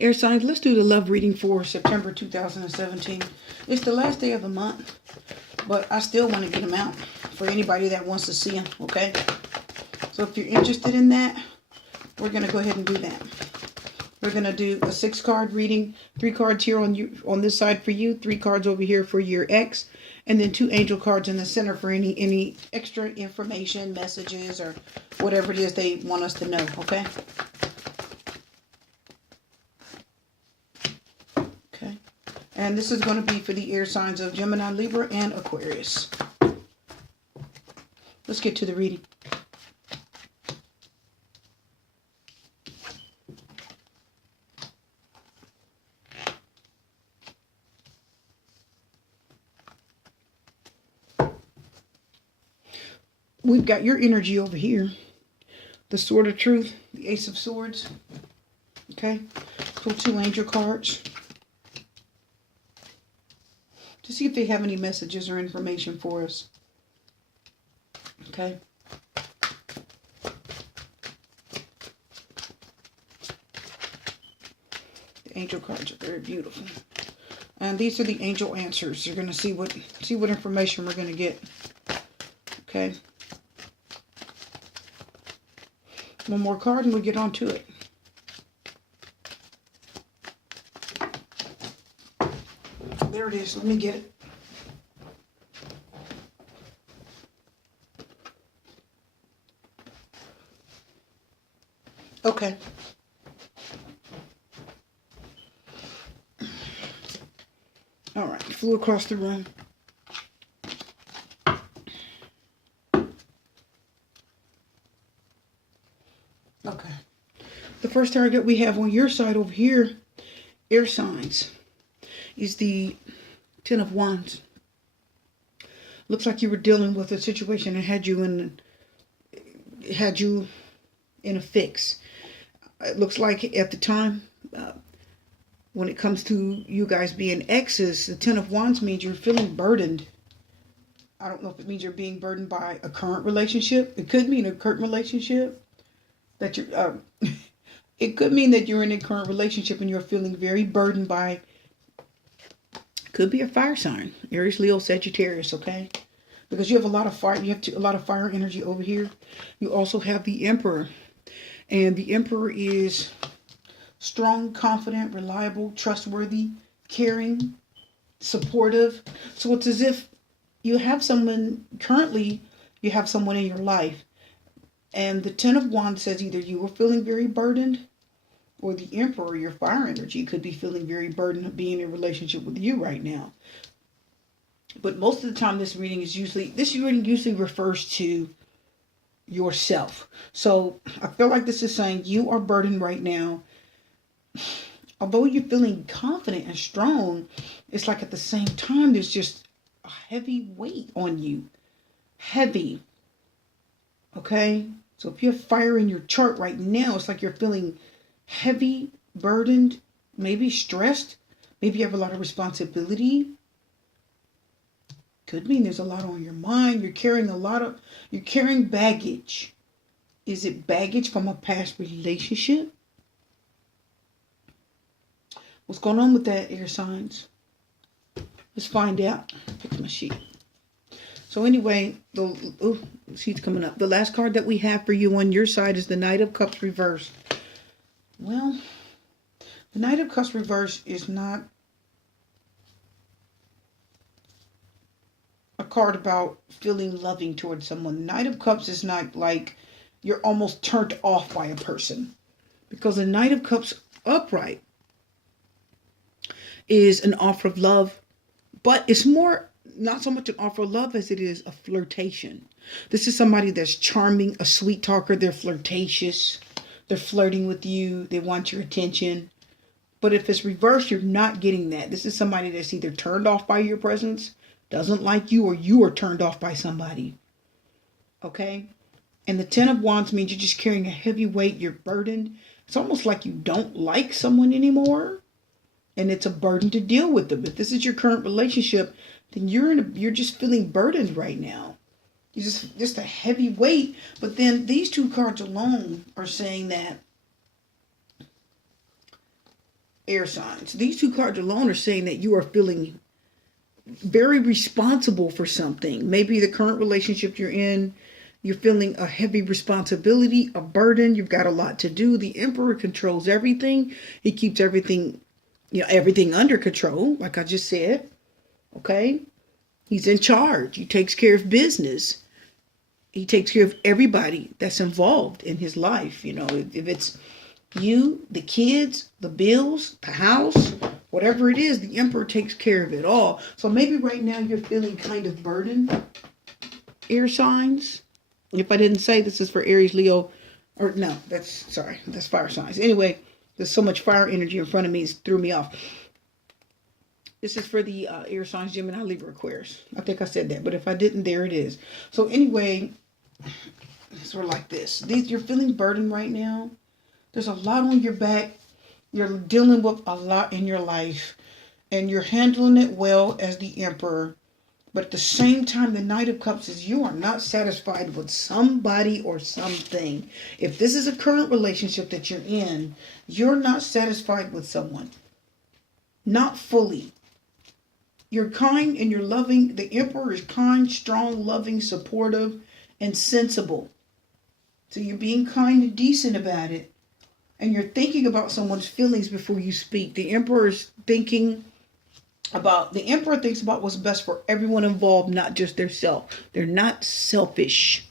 Air signs, let's do the love reading for September 2017. It's the last day of the month, but I still want to get them out for anybody that wants to see them, okay? So if you're interested in that, we're going to go ahead and do that. We're going to do a 6-card reading, 3 cards here on this side for you, 3 cards over here for your ex, and then 2 angel cards in the center for any extra information, messages, or whatever it is they want us to know, okay? Okay. And this is going to be for the air signs of Gemini, Libra, and Aquarius. Let's get to the reading. We've got your energy over here. The Sword of Truth, the Ace of Swords. Okay. Pull 2 angel cards to see if they have any messages or information for us. Okay. The angel cards are very beautiful. And these are the angel answers. You're going to see what information we're going to get. Okay. One more card and we'll get on to it. There it is. Let me get it. Okay. All right. Flew across the room. Okay. The first target we have on your side over here, air signs, is the 10 of Wands. Looks like you were dealing with a situation that had you in a fix. It looks like at the time, when it comes to you guys being exes, the 10 of Wands means you're feeling burdened. I don't know if it means you're being burdened by a current relationship. It could mean a current relationship. That you're, it could mean that you're in a current relationship and you're feeling very burdened by, could be a fire sign, Aries, Leo, Sagittarius, okay? Because you have a lot of fire, a lot of fire energy over here. You also have the Emperor, and the Emperor is strong, confident, reliable, trustworthy, caring, supportive. So it's as if you have someone, currently you have someone in your life. And the 10 of Wands says either you were feeling very burdened, or the Emperor, your fire energy, could be feeling very burdened of being in a relationship with you right now. But most of the time this reading usually refers to yourself. So I feel like this is saying you are burdened right now. Although you're feeling confident and strong, it's like at the same time there's just a heavy weight on you. Heavy. Okay, so if you have fire in your chart right now, it's like you're feeling heavy, burdened, maybe stressed. Maybe you have a lot of responsibility. Could mean there's a lot on your mind. You're carrying baggage. Is it baggage from a past relationship? What's going on with that, air signs? Let's find out. Fix my sheet. So anyway, she's coming up. The last card that we have for you on your side is the Knight of Cups reversed. Well, the Knight of Cups reversed is not a card about feeling loving towards someone. The Knight of Cups is not like you're almost turned off by a person. Because the Knight of Cups upright is an offer of love. But it's more, not so much an offer of love as it is a flirtation. This is somebody that's charming, a sweet talker. They're flirtatious. They're flirting with you. They want your attention. But if it's reversed, you're not getting that. This is somebody that's either turned off by your presence, doesn't like you, or you are turned off by somebody. Okay? And the 10 of Wands means you're just carrying a heavy weight. You're burdened. It's almost like you don't like someone anymore. And it's a burden to deal with them. If this is your current relationship, then you're just feeling burdened right now. It's just a heavy weight. But then these 2 cards alone are saying that air signs. These two cards alone are saying that you are feeling very responsible for something. Maybe the current relationship you're in, you're feeling a heavy responsibility, a burden. You've got a lot to do. The Emperor controls everything. He keeps everything, everything under control, like I just said. Okay? He's in charge. He takes care of business. He takes care of everybody that's involved in his life. If it's you, the kids, the bills, the house, whatever it is, the Emperor takes care of it all. So maybe right now you're feeling kind of burdened, air signs. If I didn't say this is for Aries, Leo, or no, that's fire signs. Anyway, there's so much fire energy in front of me, it threw me off. This is for the air signs, Gemini, Libra, Aquarius. I think I said that, but if I didn't, there it is. So anyway, sort of like this. You're feeling burdened right now. There's a lot on your back. You're dealing with a lot in your life, and you're handling it well as the Emperor. But at the same time, the Knight of Cups is you are not satisfied with somebody or something. If this is a current relationship that you're in, you're not satisfied with someone. Not fully. You're kind and you're loving. The Emperor is kind, strong, loving, supportive, and sensible. So you're being kind and decent about it. And you're thinking about someone's feelings before you speak. The Emperor thinks about what's best for everyone involved, not just their self. They're not selfish.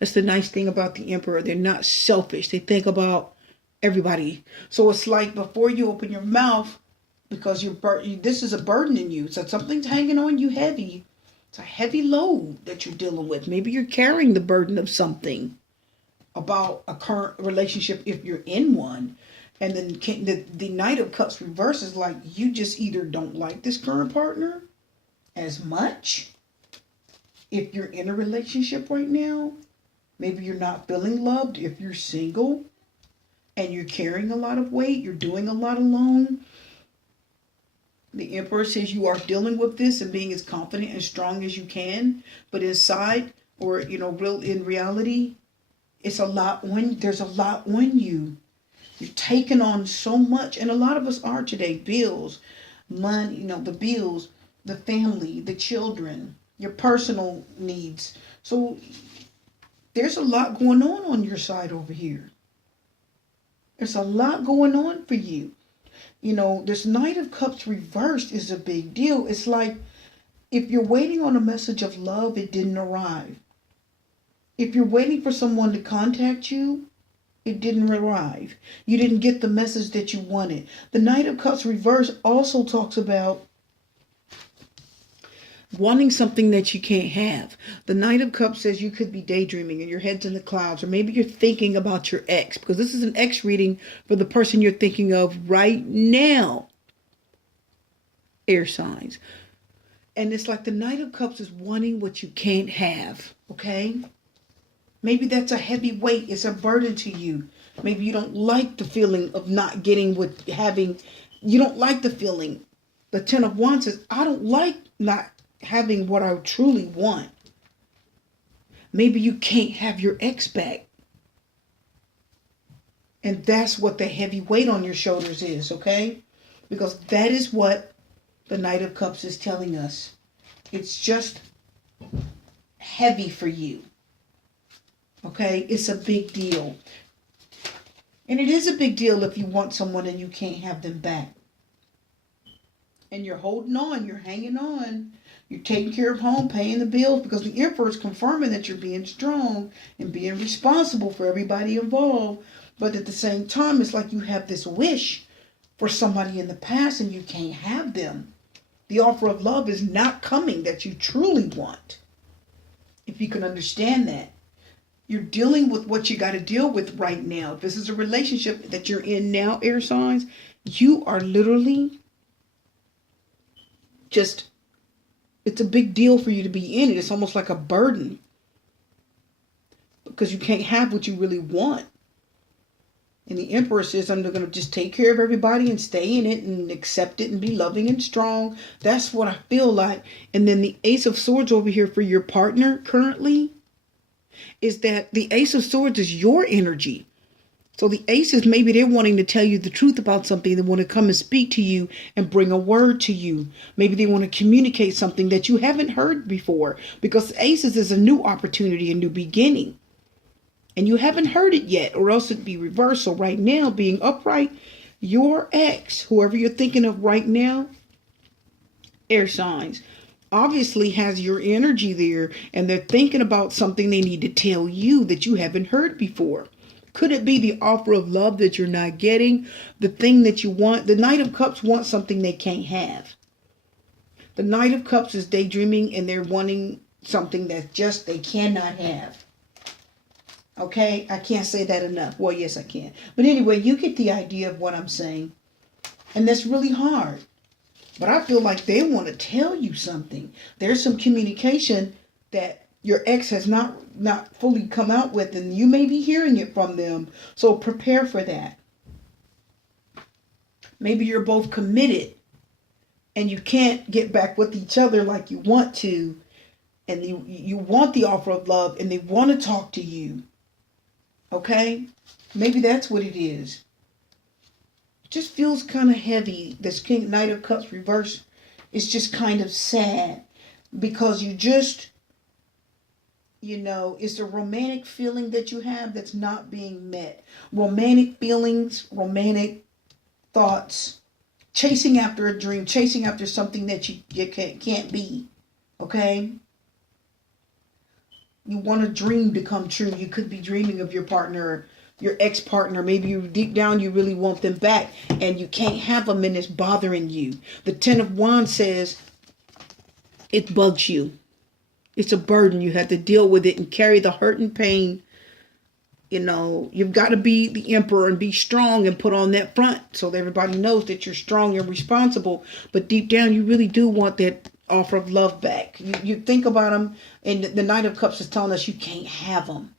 That's the nice thing about the Emperor. They're not selfish. They think about everybody. So it's like before you open your mouth, because this is a burden in you. So something's hanging on you heavy. It's a heavy load that you're dealing with. Maybe you're carrying the burden of something about a current relationship if you're in one. And then the Knight of Cups reverse is like you just either don't like this current partner as much. If you're in a relationship right now, maybe you're not feeling loved. If you're single and you're carrying a lot of weight, you're doing a lot alone. The Emperor says you are dealing with this and being as confident and strong as you can. But inside, or in reality, there's a lot on you. You're taking on so much, and a lot of us are today. Bills, money, the bills, the family, the children, your personal needs. So there's a lot going on your side over here. There's a lot going on for you. This Knight of Cups reversed is a big deal. It's like if you're waiting on a message of love, it didn't arrive. If you're waiting for someone to contact you, it didn't arrive. You didn't get the message that you wanted. The Knight of Cups reverse also talks about wanting something that you can't have. The Knight of Cups says you could be daydreaming and your head's in the clouds, or maybe you're thinking about your ex, because this is an ex reading for the person you're thinking of right now. Air signs. And it's like the Knight of Cups is wanting what you can't have, okay? Maybe that's a heavy weight. It's a burden to you. Maybe you don't like the feeling of not getting you don't like the feeling. The Ten of Wands says, I don't like not having what I truly want. Maybe you can't have your ex back. And that's what the heavy weight on your shoulders is, okay? Because that is what the Knight of Cups is telling us. It's just heavy for you. Okay, it's a big deal. And it is a big deal if you want someone and you can't have them back. And you're holding on, you're hanging on. You're taking care of home, paying the bills, because the Emperor is confirming that you're being strong and being responsible for everybody involved. But at the same time, it's like you have this wish for somebody in the past and you can't have them. The offer of love is not coming that you truly want. If you can understand that. You're dealing with what you got to deal with right now. If this is a relationship that you're in now, air signs, you are literally it's a big deal for you to be in it. It's almost like a burden because you can't have what you really want. And the Emperor says, I'm going to just take care of everybody and stay in it and accept it and be loving and strong. That's what I feel like. And then the Ace of Swords over here for your partner currently is that the Ace of Swords is your energy. So the aces, maybe they're wanting to tell you the truth about something. They want to come and speak to you and bring a word to you. Maybe they want to communicate something that you haven't heard before, because aces is a new opportunity, a new beginning. And you haven't heard it yet, or else it'd be reversed. So right now, being upright, your ex, whoever you're thinking of right now, air signs, obviously has your energy there, and they're thinking about something they need to tell you that you haven't heard before. Could it be the offer of love that you're not getting? The thing that you want? The Knight of Cups wants something they can't have. The Knight of Cups is daydreaming, and they're wanting something that just they cannot have. Okay? I can't say that enough. Well, yes, I can. But anyway, you get the idea of what I'm saying. And that's really hard. But I feel like they want to tell you something. There's some communication that your ex has not fully come out with, and you may be hearing it from them. So prepare for that. Maybe you're both committed and you can't get back with each other like you want to, and you want the offer of love and they want to talk to you. Okay? Maybe that's what it is. It just feels kind of heavy. This Knight of Cups reverse is just kind of sad, because you just, it's a romantic feeling that you have that's not being met. Romantic feelings, romantic thoughts, chasing after a dream, chasing after something that you can't be. Okay? You want a dream to come true. You could be dreaming of your partner, your ex-partner. Maybe you deep down you really want them back, and you can't have them, and it's bothering you. The Ten of Wands says it bugs you. It's a burden. You have to deal with it and carry the hurt and pain. You've got to be the emperor and be strong and put on that front so that everybody knows that you're strong and responsible. But deep down, you really do want that offer of love back. You think about them, and the Knight of Cups is telling us you can't have them.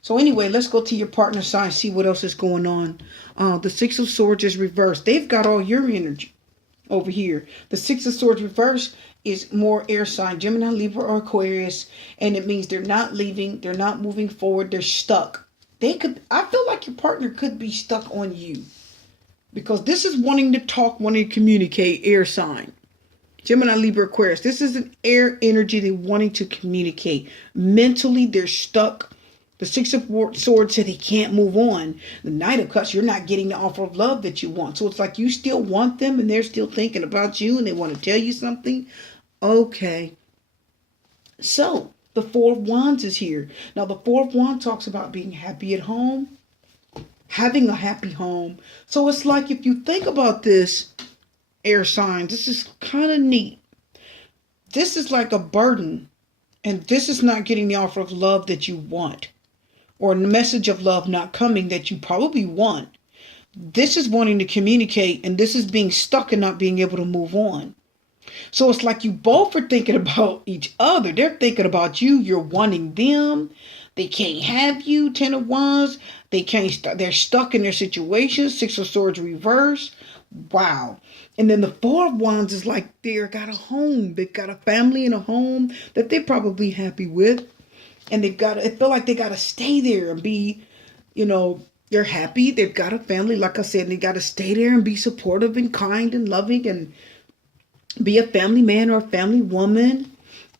So anyway, let's go to your partner side, see what else is going on. The Six of Swords is reversed. They've got all your energy over here. The Six of Swords reversed is more air sign, Gemini, Libra, or Aquarius, and it means they're not leaving, they're not moving forward, they're stuck. I feel like your partner could be stuck on you, because this is wanting to talk, wanting to communicate, air sign. Gemini, Libra, Aquarius. This is an air energy. They're wanting to communicate. Mentally, they're stuck. The Six of Swords said they can't move on. The Knight of Cups, you're not getting the offer of love that you want. So it's like you still want them, and they're still thinking about you, and they want to tell you something. Okay. So the Four of Wands is here. Now the Four of Wands talks about being happy at home, having a happy home. So it's like, if you think about this, air signs, this is kind of neat. This is like a burden, and this is not getting the offer of love that you want, or a message of love not coming that you probably want. This is wanting to communicate, and this is being stuck and not being able to move on. So it's like you both are thinking about each other. They're thinking about you. You're wanting them. They can't have you. Ten of Wands. They're stuck in their situation. Six of Swords reverse. Wow. And then the Four of Wands is like they've got a home. They've got a family and a home that they're probably happy with. And it feel like they got to stay there and be, they're happy. They've got a family, like I said, and they got to stay there and be supportive and kind and loving and be a family man or a family woman.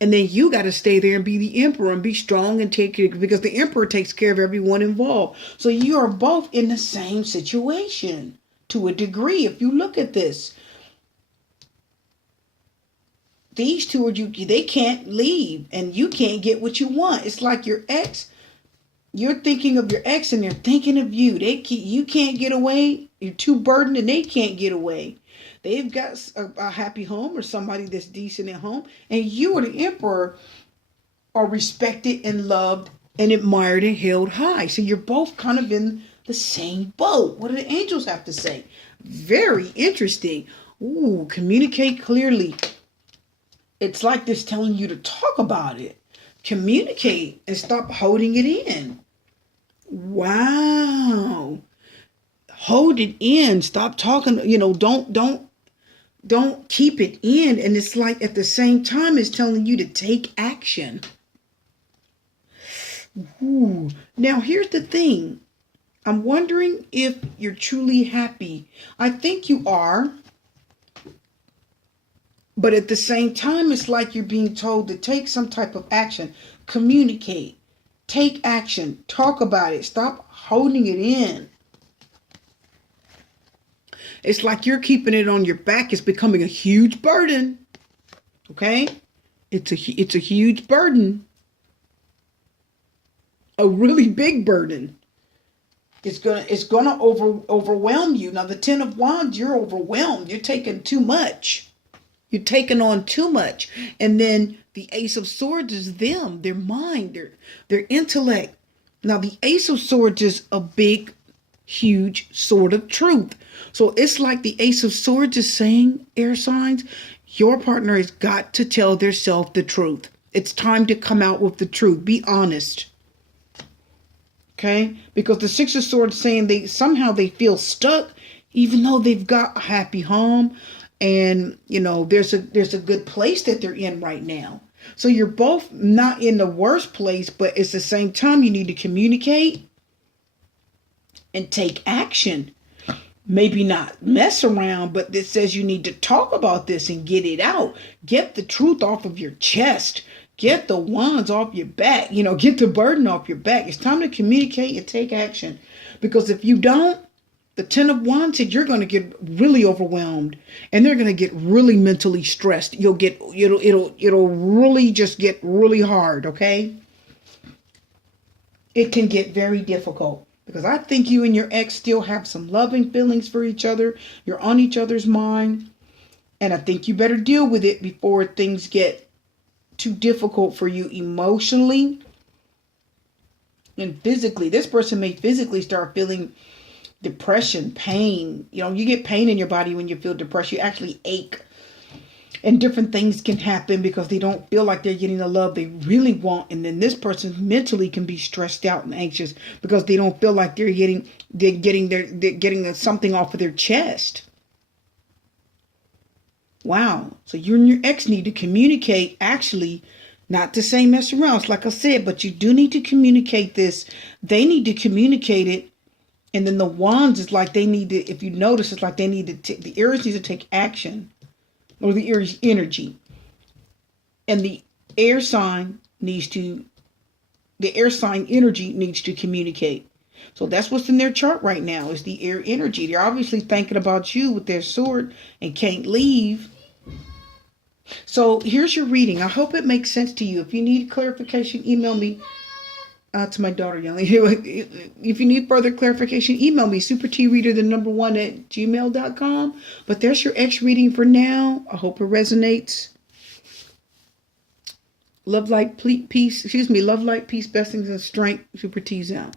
And then you got to stay there and be the emperor and be strong and take care, because the emperor takes care of everyone involved. So you are both in the same situation to a degree. If you look at this, these two they can't leave, and you can't get what you want. It's like your ex, you're thinking of your ex and they're thinking of you. You can't get away. You're too burdened and they can't get away. They've got a happy home or somebody that's decent at home, and you or the emperor are respected and loved and admired and held high. So you're both kind of in the same boat. What do the angels have to say? Very interesting. Ooh, communicate clearly. It's like this telling you to talk about it. Communicate and stop holding it in. Wow. Hold it in. Stop talking. Don't keep it in. And it's like at the same time it's telling you to take action. Ooh. Now here's the thing. I'm wondering if you're truly happy. I think you are. But at the same time, it's like you're being told to take some type of action. Communicate. Take action. Talk about it. Stop holding it in. It's like you're keeping it on your back. It's becoming a huge burden. Okay? It's a huge burden. A really big burden. It's gonna overwhelm you. Now the Ten of Wands, you're overwhelmed. You're taking too much. You're taking on too much. And then the Ace of Swords is them, their mind, their intellect. Now the Ace of Swords is a big, huge sword of truth. So it's like the Ace of Swords is saying, air signs, your partner has got to tell theirself the truth. It's time to come out with the truth. Be honest. Okay? Because the Six of Swords saying they feel stuck, even though they've got a happy home. And, there's a good place that they're in right now. So you're both not in the worst place, but it's the same time you need to communicate and take action. Maybe not mess around, but this says you need to talk about this and get it out. Get the truth off of your chest. Get the wands off your back. Get the burden off your back. It's time to communicate and take action. Because if you don't, the Ten of Wands said you're going to get really overwhelmed, and they're going to get really mentally stressed. It'll really just get really hard, okay? It can get very difficult because I think you and your ex still have some loving feelings for each other. You're on each other's mind, and I think you better deal with it before things get too difficult for you emotionally and physically. This person may physically start feeling depression, pain. You get pain in your body when you feel depressed. You actually ache. And different things can happen because they don't feel like they're getting the love they really want. And then this person mentally can be stressed out and anxious because they don't feel like they're getting something off of their chest. Wow. So you and your ex need to communicate, actually, not to say mess around. It's like I said, but you do need to communicate this. They need to communicate it. And then the wands is like they need to, if you notice, it's like they need to, the Aries needs to take action, or the Aries energy. And the air sign energy needs to communicate. So that's what's in their chart right now, is the air energy. They're obviously thinking about you with their sword and can't leave. So here's your reading. I hope it makes sense to you. If you need clarification, email me. To my daughter yelling. If you need further clarification, email me, supertreader1@gmail.com. But there's your X reading for now. I hope it resonates. Love, light, peace, blessings, and strength. Super T's out.